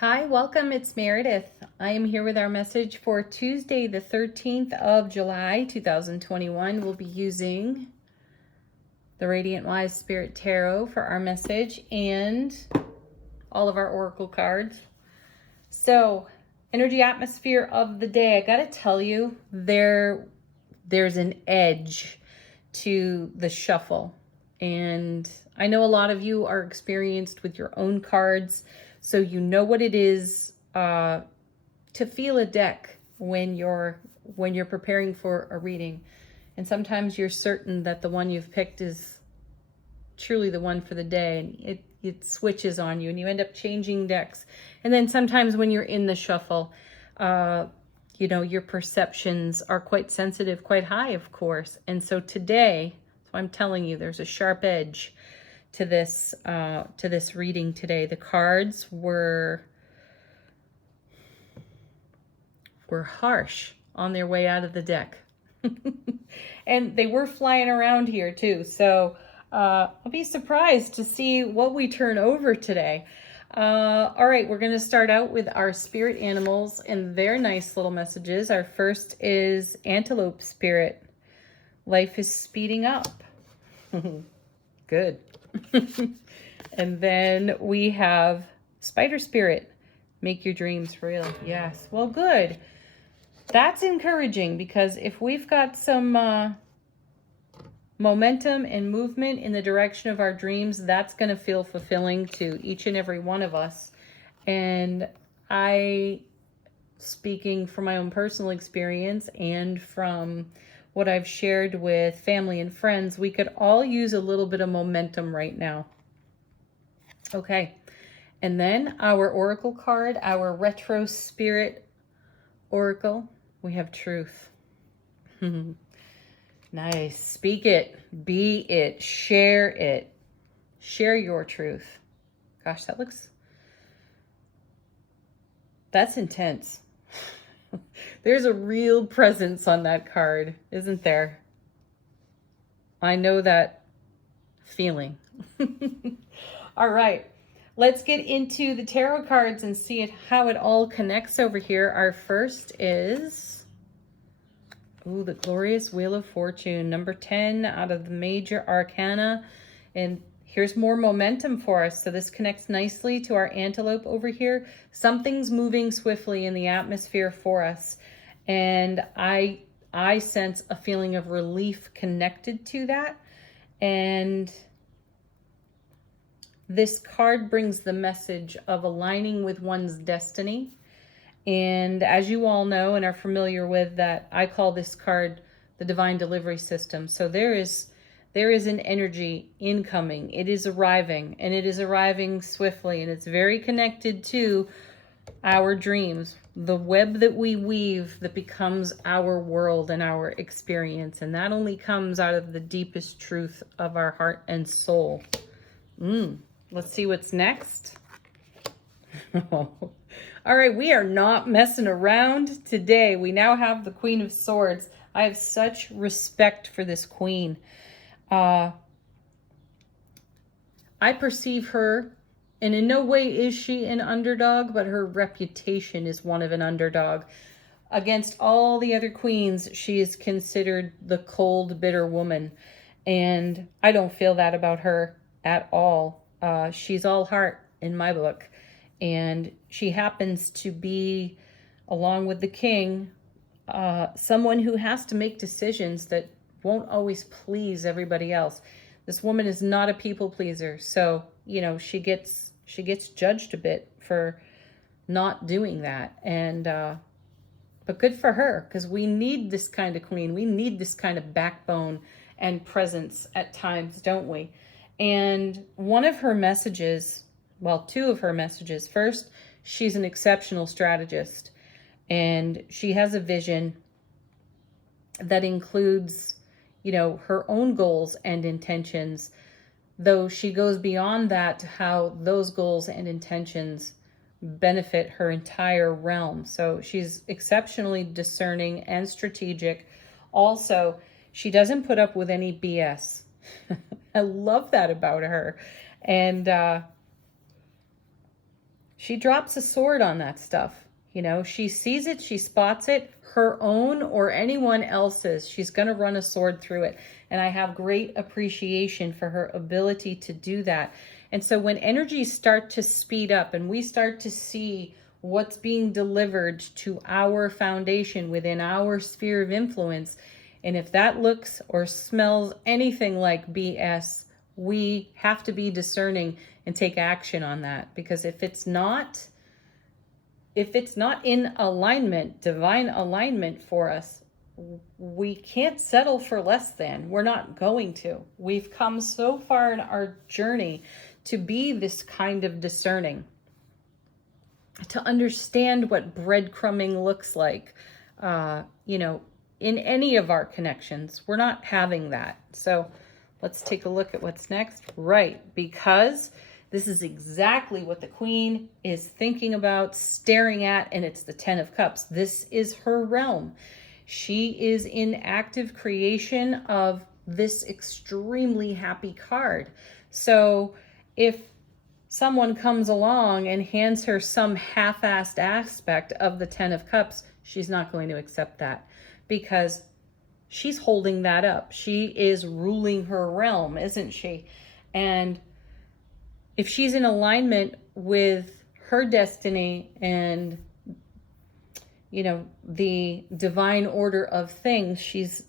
Hi, welcome. It's Meredith. I am here with our message for Tuesday, the 13th of July, 2021. We'll be using the Radiant Wise Spirit Tarot for our message and all of our oracle cards. So, energy atmosphere of the day. I got to tell you, there's an edge to the shuffle. And I know a lot of you are experienced with your own cards, so you know what it is to feel a deck when you're preparing for a reading. And sometimes you're certain that the one you've picked is truly the one for the day, and it switches on you and you end up changing decks. And then sometimes when you're in the shuffle, your perceptions are quite sensitive, quite high, of course. And so today, so I'm telling you, there's a sharp edge to this reading today. The cards were harsh on their way out of the deck. And they were flying around here too. So I'll be surprised to see what we turn over today. All right, we're going to start out with our spirit animals and their nice little messages. Our first is Antelope Spirit. Life is speeding up. Good. And then we have Spider Spirit. Make your dreams real. Yes. Well, good. That's encouraging, because if we've got some momentum and movement in the direction of our dreams, that's going to feel fulfilling to each and every one of us. And speaking from my own personal experience and from what I've shared with family and friends, we could all use a little bit of momentum right now. Okay. And then our oracle card, our retro spirit oracle, we have truth. Nice. Speak it, be it, share it. Share your truth. Gosh, that's intense. There's a real presence on that card, isn't there? I know that feeling. All right. Let's get into the tarot cards and see how it all connects over here. Our first is, the Glorious Wheel of Fortune, number 10 out of the major arcana. And here's more momentum for us. So this connects nicely to our antelope over here. Something's moving swiftly in the atmosphere for us. And I sense a feeling of relief connected to that. And this card brings the message of aligning with one's destiny. And as you all know and are familiar with, that I call this card the divine delivery system. So there is an energy incoming. It is arriving, and it is arriving swiftly, and it's very connected to our dreams, the web that we weave that becomes our world and our experience. And that only comes out of the deepest truth of our heart and soul. Let's see what's next. All right, we are not messing around today. We now have the Queen of Swords. I have such respect for this queen. I perceive her, and in no way is she an underdog, but her reputation is one of an underdog. Against all the other queens, she is considered the cold, bitter woman. And I don't feel that about her at all. She's all heart in my book. And she happens to be, along with the king, someone who has to make decisions that won't always please everybody else. This woman is not a people pleaser. So, she gets judged a bit for not doing that. And, but good for her, because we need this kind of queen. We need this kind of backbone and presence at times, don't we? And one of her messages, well, two of her messages. First, she's an exceptional strategist, and she has a vision that includes, her own goals and intentions, though she goes beyond that to how those goals and intentions benefit her entire realm. So she's exceptionally discerning and strategic. Also, she doesn't put up with any BS. I love that about her. And she drops a sword on that stuff. You know, she sees it, she spots it, her own or anyone else's. She's going to run a sword through it. And I have great appreciation for her ability to do that. And so when energies start to speed up and we start to see what's being delivered to our foundation within our sphere of influence, and if that looks or smells anything like BS, we have to be discerning and take action on that. Because if it's not in alignment, divine alignment for us, we can't settle for less than. We're not going to. We've come so far in our journey to be this kind of discerning, to understand what breadcrumbing looks like, in any of our connections. We're not having that. So let's take a look at what's next. Right, because this is exactly what the Queen is thinking about, staring at, and it's the Ten of Cups. This is her realm. She is in active creation of this extremely happy card. So if someone comes along and hands her some half-assed aspect of the Ten of Cups, she's not going to accept that, because she's holding that up. She is ruling her realm, isn't she? And if she's in alignment with her destiny and, the divine order of things, she's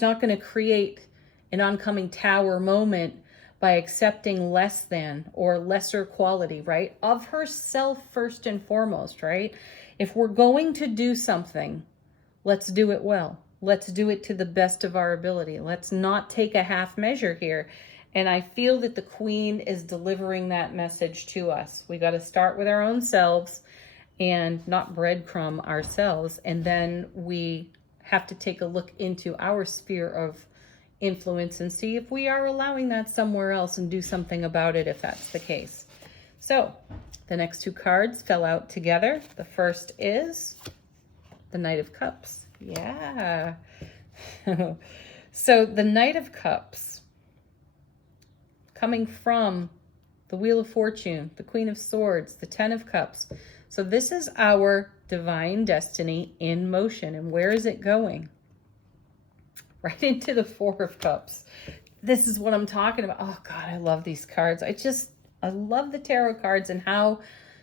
not going to create an oncoming tower moment by accepting less than or lesser quality, right? Of herself first and foremost, right? If we're going to do something, let's do it well. Let's do it to the best of our ability. Let's not take a half measure here. And I feel that the Queen is delivering that message to us. We got to start with our own selves and not breadcrumb ourselves. And then we have to take a look into our sphere of influence and see if we are allowing that somewhere else and do something about it if that's the case. So the next two cards fell out together. The first is the Knight of Cups. Yeah. So the Knight of Cups, coming from the Wheel of Fortune, the Queen of Swords, the Ten of Cups. So this is our divine destiny in motion. And where is it going? Right into the Four of Cups. This is what I'm talking about. Oh God, I love these cards. I love the tarot cards and how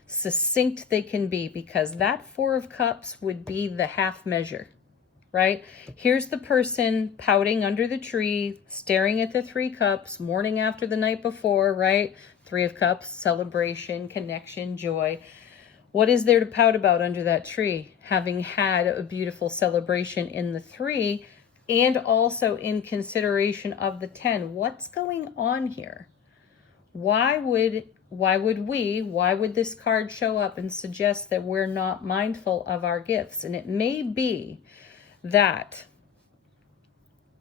succinct they can be, because that Four of Cups would be the half measure, right? Here's the person pouting under the tree, staring at the Three Cups, morning after the night before, right? Three of Cups, celebration, connection, joy. What is there to pout about under that tree? Having had a beautiful celebration in the Three, and also in consideration of the 10. What's going on here? Why would this card show up and suggest that we're not mindful of our gifts? And it may be that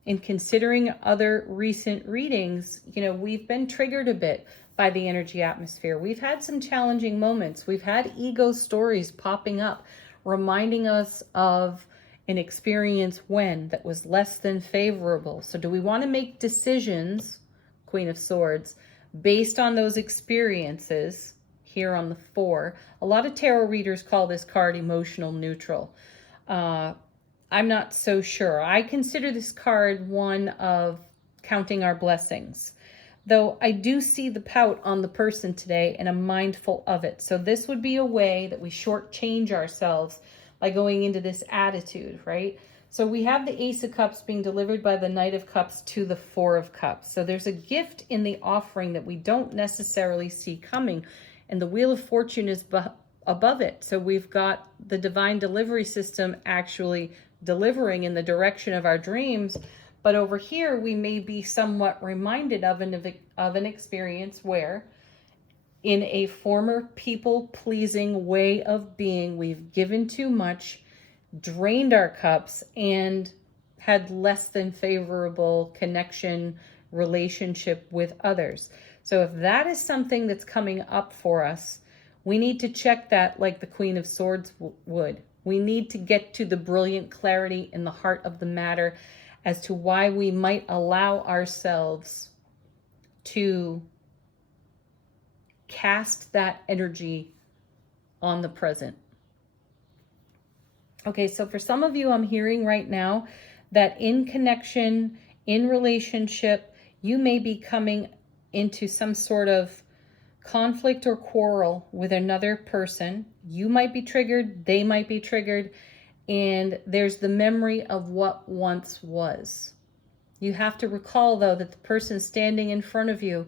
in considering other recent readings, we've been triggered a bit by the energy atmosphere. We've had some challenging moments. We've had ego stories popping up, reminding us of an experience that was less than favorable. So do we want to make decisions, Queen of Swords, based on those experiences here on the Four? A lot of tarot readers call this card emotional neutral. I'm not so sure. I consider this card one of counting our blessings, though I do see the pout on the person today and I'm mindful of it. So this would be a way that we shortchange ourselves by going into this attitude, right? So we have the Ace of Cups being delivered by the Knight of Cups to the Four of Cups. So there's a gift in the offering that we don't necessarily see coming. And the Wheel of Fortune is above it. So we've got the divine delivery system actually delivering in the direction of our dreams. But over here, we may be somewhat reminded of an experience where, in a former people-pleasing way of being, we've given too much, drained our cups, and had less than favorable connection, relationship with others. So if that is something that's coming up for us, we need to check that like the Queen of Swords would. We need to get to the brilliant clarity in the heart of the matter as to why we might allow ourselves to cast that energy on the present. Okay, so for some of you, I'm hearing right now that in connection, in relationship, you may be coming into some sort of conflict or quarrel with another person. You might be triggered, they might be triggered, and there's the memory of what once was. You have to recall, though, that the person standing in front of you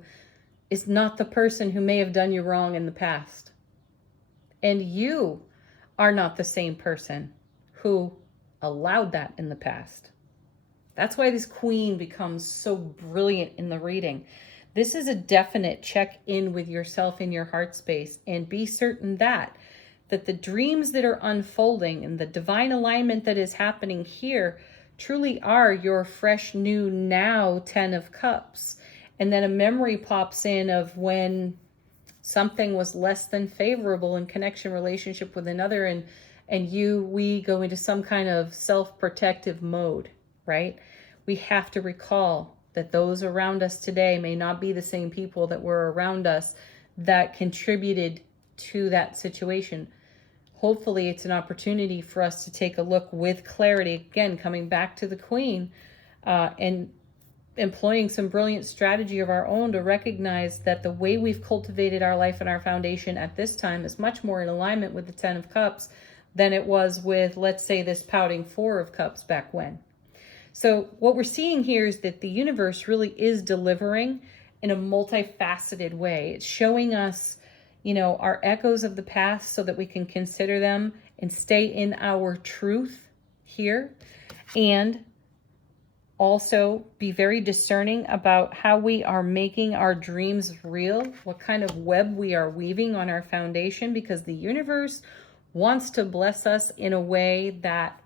is not the person who may have done you wrong in the past. And you are not the same person who allowed that in the past. That's why this queen becomes so brilliant in the reading. This is a definite check in with yourself in your heart space, and be certain that the dreams that are unfolding and the divine alignment that is happening here truly are your fresh new now 10 of cups. And then a memory pops in of when something was less than favorable in connection relationship with another, and we go into some kind of self-protective mode, right? We have to recall that those around us today may not be the same people that were around us that contributed to that situation. Hopefully it's an opportunity for us to take a look with clarity, again, coming back to the queen, and employing some brilliant strategy of our own to recognize that the way we've cultivated our life and our foundation at this time is much more in alignment with the 10 of cups than it was with, let's say, this pouting 4 of cups back when. So what we're seeing here is that the universe really is delivering in a multifaceted way. It's showing us, our echoes of the past so that we can consider them and stay in our truth here, and also be very discerning about how we are making our dreams real, what kind of web we are weaving on our foundation, because the universe wants to bless us in a way that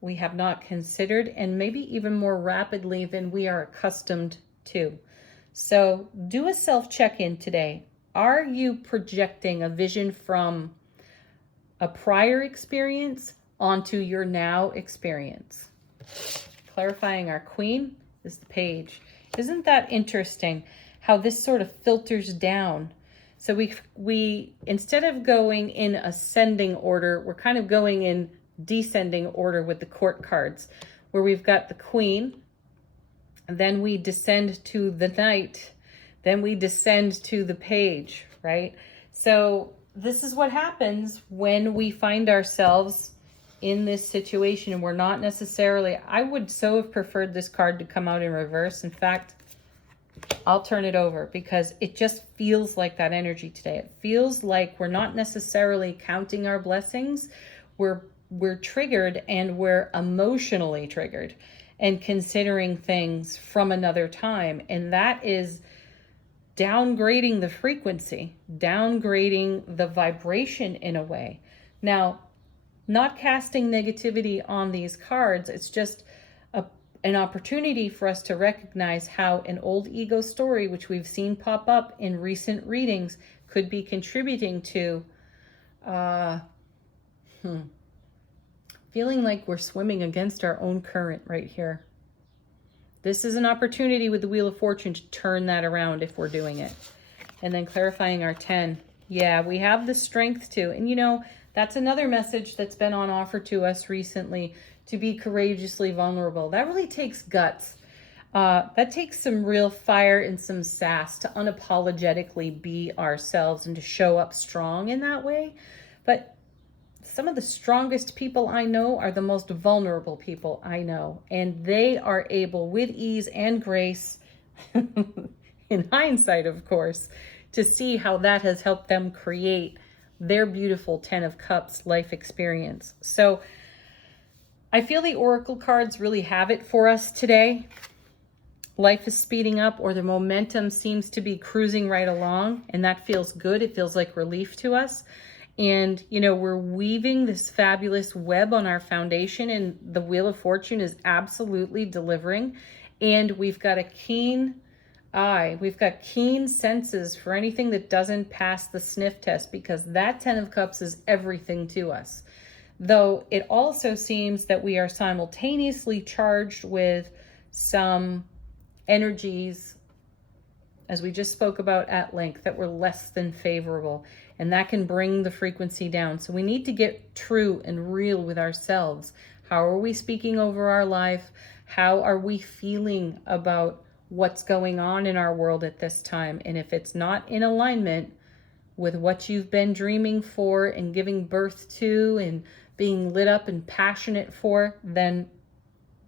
we have not considered, and maybe even more rapidly than we are accustomed to. So do a self-check-in today. Are you projecting a vision from a prior experience onto your now experience? Clarifying our queen is the page. Isn't that interesting how this sort of filters down? So we instead of going in ascending order, we're kind of going in descending order with the court cards, where we've got the queen, and then we descend to the knight, then we descend to the page, right? So this is what happens when we find ourselves in this situation, and we're not necessarily, I would so have preferred this card to come out in reverse. In fact, I'll turn it over because it just feels like that energy today. It feels like we're not necessarily counting our blessings. We're triggered, and we're emotionally triggered and considering things from another time. And that is downgrading the frequency, downgrading the vibration in a way. Now, not casting negativity on these cards, it's just an opportunity for us to recognize how an old ego story, which we've seen pop up in recent readings, could be contributing to feeling like we're swimming against our own current right here. This is an opportunity with the Wheel of Fortune to turn that around if we're doing it. And then clarifying our 10. Yeah, we have the strength to. And that's another message that's been on offer to us recently, to be courageously vulnerable. That really takes guts. That takes some real fire and some sass to unapologetically be ourselves and to show up strong in that way. But some of the strongest people I know are the most vulnerable people I know. And they are able, with ease and grace, in hindsight, of course, to see how that has helped them create their beautiful 10 of Cups life experience. So I feel the Oracle cards really have it for us today. Life is speeding up, or the momentum seems to be cruising right along, and that feels good. It feels like relief to us. And, we're weaving this fabulous web on our foundation, and the Wheel of Fortune is absolutely delivering. And we've got a keen eye. We've got keen senses for anything that doesn't pass the sniff test, because that 10 of Cups is everything to us. Though it also seems that we are simultaneously charged with some energies as we just spoke about at length, that were less than favorable. And that can bring the frequency down. So we need to get true and real with ourselves. How are we speaking over our life? How are we feeling about what's going on in our world at this time? And if it's not in alignment with what you've been dreaming for and giving birth to and being lit up and passionate for, then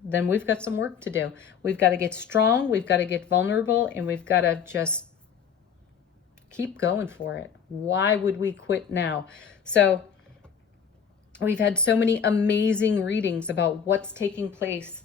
we've got some work to do. We've got to get strong, we've got to get vulnerable, and we've got to just keep going for it. Why would we quit now? So we've had so many amazing readings about what's taking place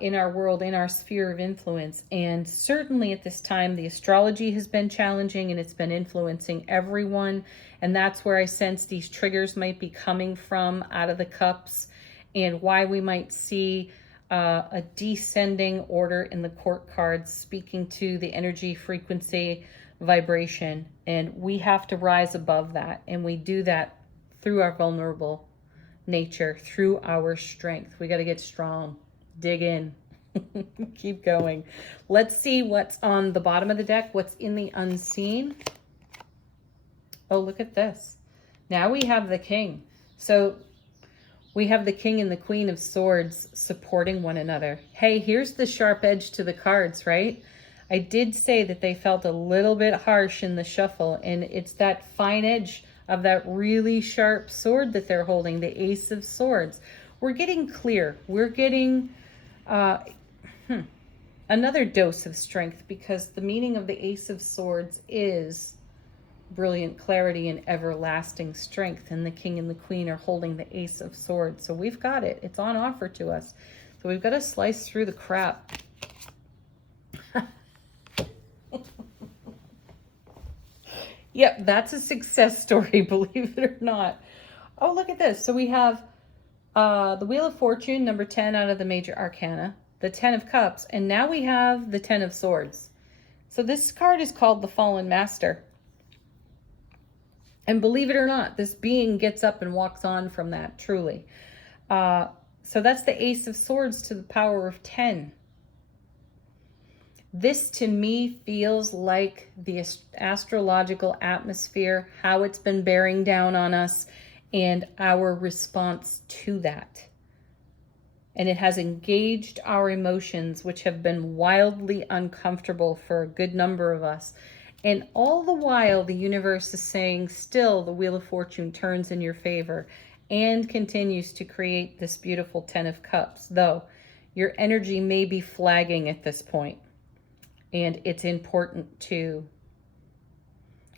in our world, in our sphere of influence. And certainly at this time, the astrology has been challenging and it's been influencing everyone. And that's where I sense these triggers might be coming from out of the cups, and why we might see a descending order in the court cards speaking to the energy, frequency, vibration. And we have to rise above that. And we do that through our vulnerable nature, through our strength. We got to get strong. Dig in. Keep going. Let's see what's on the bottom of the deck, what's in the unseen. Oh, look at this. Now we have the King. So we have the King and the Queen of Swords supporting one another. Hey, here's the sharp edge to the cards, right? I did say that they felt a little bit harsh in the shuffle, and it's that fine edge of that really sharp sword that they're holding, the Ace of Swords. We're getting clear. We're getting another dose of strength, because the meaning of the Ace of Swords is brilliant clarity and everlasting strength. And the King and the Queen are holding the Ace of Swords. So we've got it. It's on offer to us. So we've got to slice through the crap. Yep, that's a success story, believe it or not. Oh, look at this. So we have the Wheel of Fortune, number 10 out of the major arcana, the 10 of Cups, and now we have the 10 of Swords. So this card is called the Fallen Master. And believe it or not, this being gets up and walks on from that, truly. So that's the Ace of Swords to the power of 10. This to me feels like the astrological atmosphere, how it's been bearing down on us, and our response to that. And it has engaged our emotions, which have been wildly uncomfortable for a good number of us. And all the while, the universe is saying, still, the Wheel of Fortune turns in your favor and continues to create this beautiful 10 of Cups, though your energy may be flagging at this point. And it's important to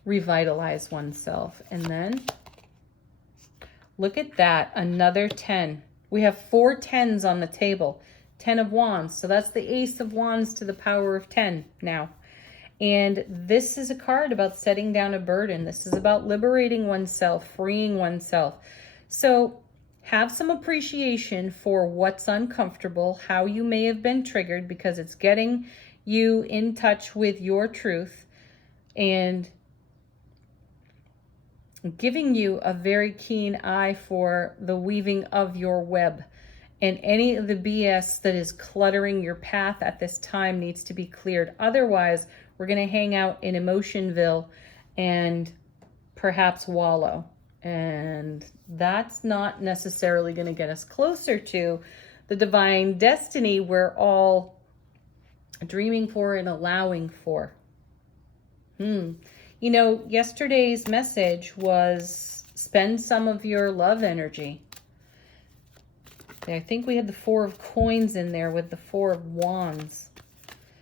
revitalize oneself. And then look at that, another 10. We have 4 10s on the table. 10 of Wands. So that's the Ace of Wands to the power of 10 now. And this is a card about setting down a burden. This is about liberating oneself, freeing oneself. So have some appreciation for what's uncomfortable, how you may have been triggered, because it's getting you in touch with your truth and giving you a very keen eye for the weaving of your web. And any of the BS that is cluttering your path at this time needs to be cleared. Otherwise, we're going to hang out in Emotionville and perhaps wallow. And that's not necessarily going to get us closer to the divine destiny we're all dreaming for and allowing for. You know, yesterday's message was spend some of your love energy. I think we had the 4 of Coins in there with the 4 of Wands.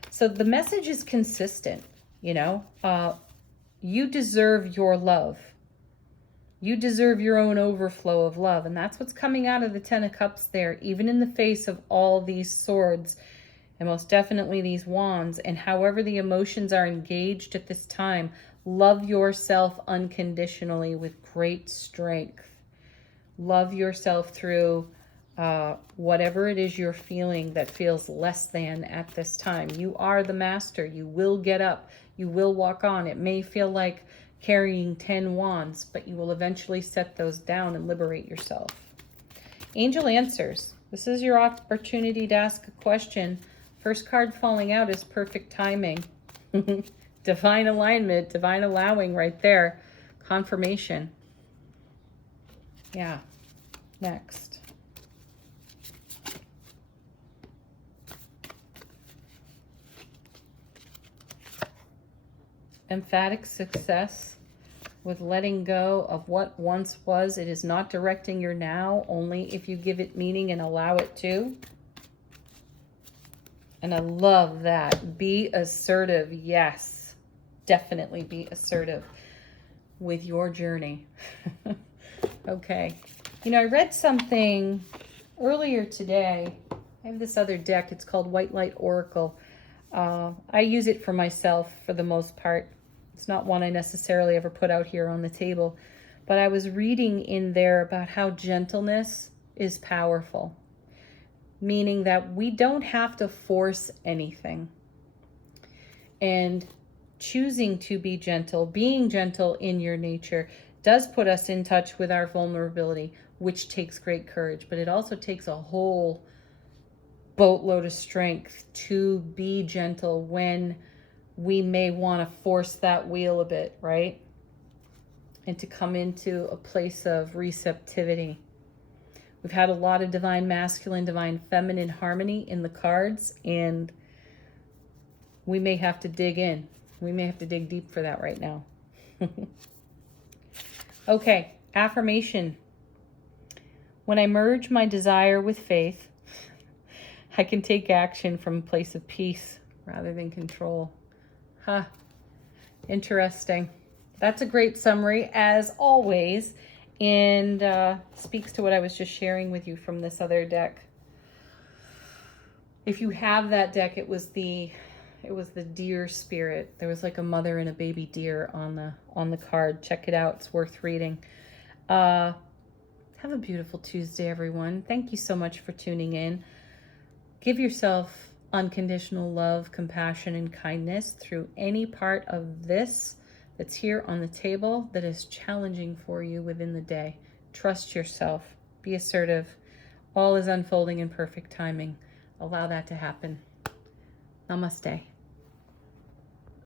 So the message is consistent, you know. You deserve your love. You deserve your own overflow of love. And that's what's coming out of the 10 of Cups there, even in the face of all these swords. And most definitely these wands. And however the emotions are engaged at this time, love yourself unconditionally with great strength. Love yourself through whatever it is you're feeling that feels less than at this time. You are the master. You will get up. You will walk on. It may feel like carrying 10 wands, but you will eventually set those down and liberate yourself. Angel answers. This is your opportunity to ask a question. First card falling out is perfect timing. Divine alignment, divine allowing right there. Confirmation. Yeah. Next. Emphatic success with letting go of what once was. It is not directing your now, only if you give it meaning and allow it to. And I love that. Be assertive. Yes, definitely be assertive with your journey. Okay. You know, I read something earlier today. I have this other deck. It's called White Light Oracle. I use it for myself for the most part. It's not one I necessarily ever put out here on the table. But I was reading in there about how gentleness is powerful. Meaning that we don't have to force anything. And choosing to be gentle, being gentle in your nature, does put us in touch with our vulnerability, which takes great courage. But it also takes a whole boatload of strength to be gentle when we may want to force that wheel a bit, right? And to come into a place of receptivity. We've had a lot of divine masculine, divine feminine harmony in the cards, and we may have to dig in. We may have to dig deep for that right now. Okay, affirmation. When I merge my desire with faith, I can take action from a place of peace rather than control. Huh. Interesting. That's a great summary, as always. And speaks to what I was just sharing with you from this other deck. If you have that deck, it was the deer spirit. There was like a mother and a baby deer on the card. Check it out. It's worth reading. Have a beautiful Tuesday, everyone. Thank you so much for tuning in. Give yourself unconditional love, compassion, and kindness through any part of this that's here on the table that is challenging for you within the day. Trust yourself. Be assertive. All is unfolding in perfect timing. Allow that to happen. Namaste.